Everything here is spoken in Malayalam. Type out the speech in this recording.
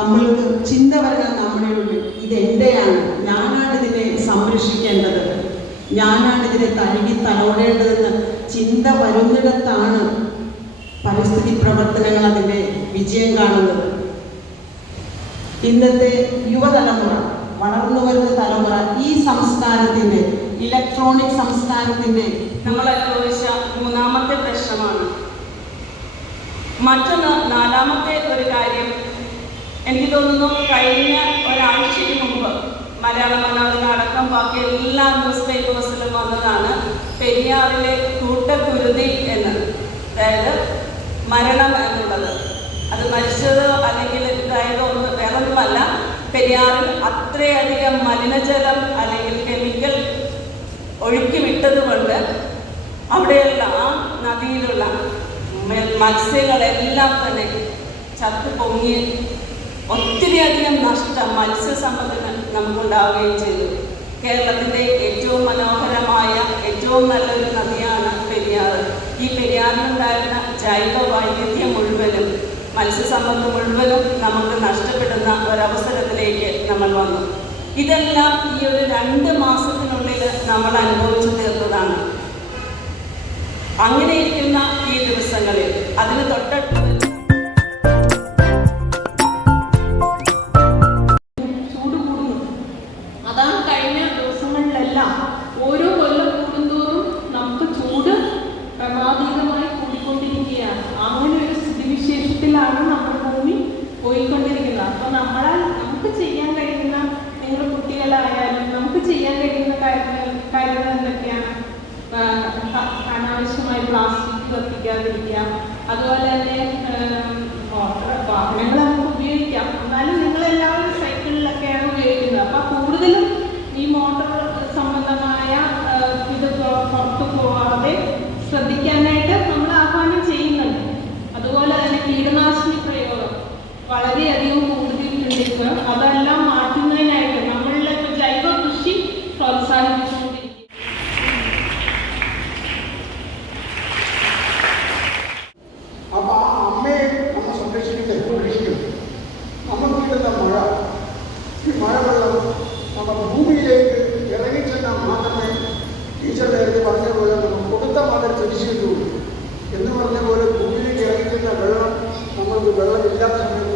നമ്മൾക്ക് ചിന്ത വരണം നമ്മുടെ ഉള്ളിൽ, ഇതെൻ്റെയാണ്, ഞാനാണ് ഇതിനെ സംരക്ഷിക്കേണ്ടത്, ഞാനാണ് ഇതിനെ തഴുകി തലോടേണ്ടതെന്ന് ചിന്ത വരുന്നിടത്താണ് പരിസ്ഥിതി പ്രവർത്തനങ്ങൾ അതിൻ്റെ വിജയം കാണുന്നത്. ഇന്നത്തെ യുവതലമുറ, വളർന്നു വരുന്ന തലമുറ ഈ സംസ്കാരത്തിൻ്റെ, ഇലക്ട്രോണിക് സംസ്കാരത്തിൻ്റെ നമ്മൾ അനുഭവിച്ച മൂന്നാമത്തെ പ്രശ്നമാണ്. മറ്റൊന്ന്, നാലാമത്തെ ഒരു കാര്യം, എനിക്ക് തോന്നുന്നു കഴിഞ്ഞ ഒരാഴ്ചയ്ക്ക് മുമ്പ് മലയാള മനോരമ അടക്കം ബാക്കി എല്ലാ ന്യൂസ് പേപ്പേഴ്സിലും വന്നതാണ് പെരിയാറിലെ കൂട്ടക്കുരുതി എന്ന്. അതായത് മരണം എന്നുള്ളത്. അത് മരിച്ചത് അല്ലെങ്കിൽ ഇതായത് വേറൊന്നുമല്ല, പെരിയാറിൽ അത്രയധികം മലിനജലം അല്ലെങ്കിൽ കെമിക്കൽ ഒഴുക്കി വിട്ടതുകൊണ്ട് അവിടെയുള്ള ആ നദിയിലുള്ള മത്സ്യങ്ങളെല്ലാം തന്നെ ചത്തു പൊങ്ങി ഒത്തിരിയധികം നഷ്ടം മത്സ്യസമ്പത്തിന് നമുക്കുണ്ടാവുകയും ചെയ്തു. കേരളത്തിൻ്റെ ഏറ്റവും മനോഹരമായ ഏറ്റവും നല്ലൊരു നദിയാണ് പെരിയാർ. ഈ പെരിയാറിനുണ്ടായിരുന്ന ജൈവ വൈവിധ്യം മുഴുവനും മത്സ്യസമ്പത്ത് മുഴുവനും നമുക്ക് നഷ്ടപ്പെടുന്ന ഒരവസരത്തിലേക്ക് നമ്മൾ വന്നു. ഇതെല്ലാം ഈ ഒരു 2 മാസത്തിനുള്ളിൽ നമ്മൾ അനുഭവിച്ചു തീർന്നതാണ്. അങ്ങനെ ഇരിക്കുന്ന ഈ ദിവസങ്ങളിൽ അതിന് തൊട്ടടുത്ത് ചൂട് കൂടുന്നു. അതാണ് കഴിഞ്ഞ ദിവസങ്ങളിലെല്ലാം ഓരോ കൊല്ലം കൂടുന്തോറും നമുക്ക് ചൂട് ക്രമാതീതമായി കൂടിക്കൊണ്ടിരിക്കുകയാണ്. അങ്ങനെ ഒരു സ്ഥിതിവിശേഷത്തിലാണ് നമ്മുടെ ഭൂമി പോയിക്കൊണ്ടിരിക്കുന്നത്. അപ്പോൾ നമുക്ക് ചെയ്യാൻ കഴിയുന്ന, നിങ്ങൾ കുട്ടികളായാലും നമുക്ക് ചെയ്യാൻ കഴിയുന്ന കാര്യങ്ങൾ എന്തൊക്കെയാണ്? അനാവശ്യമായി പ്ലാസ്റ്റിക് കത്തിക്കാതിരിക്കുക. അതുപോലെ തന്നെ വാഹനങ്ങൾ നമുക്ക് ഉപയോഗിക്കാം, എന്നാലും നിങ്ങളെല്ലാവരും സൈക്കിളിലൊക്കെയാണ് ഉപയോഗിക്കുന്നത്. അപ്പോൾ കൂടുതലും ഈ മോട്ടോർ സംബന്ധമായ ഇത് പുറത്തു പോകാതെ ശ്രദ്ധിക്കാനായിട്ട് നമ്മൾ ആഹ്വാനം ചെയ്യുന്നുണ്ട്. അതുപോലെ തന്നെ കീടനാശിനി പ്രയോഗം വളരെയധികം കൂടുതലുണ്ട്. ഇപ്പോൾ അതെല്ലാം മാറ്റുന്നതിനായിട്ട് നമ്മളുടെ ജൈവ കൃഷി പ്രോത്സാഹിപ്പിച്ചുകൊണ്ടിരിക്കും. അപ്പോൾ ആ അമ്മയെ നമ്മൾ സംരക്ഷിക്കുന്ന കൃഷിയും നമ്മൾ കിട്ടുന്ന മഴ, ഈ മഴവെള്ളം നമ്മുടെ ഭൂമിയിലേക്ക് ഇറങ്ങിച്ചെന്നാൽ മാത്രമേ ടീച്ചർ നേരത്തെ പറഞ്ഞ പോലെ നമ്മൾ കൊടുത്ത മഴ തിരിച്ചു കിട്ടുള്ളൂ എന്ന് പറഞ്ഞ പോലെ ഭൂമിയിലേക്ക് ഇറങ്ങിക്കുന്ന വെള്ളം നമ്മൾക്ക് വെള്ളമില്ലാത്ത സമയത്ത്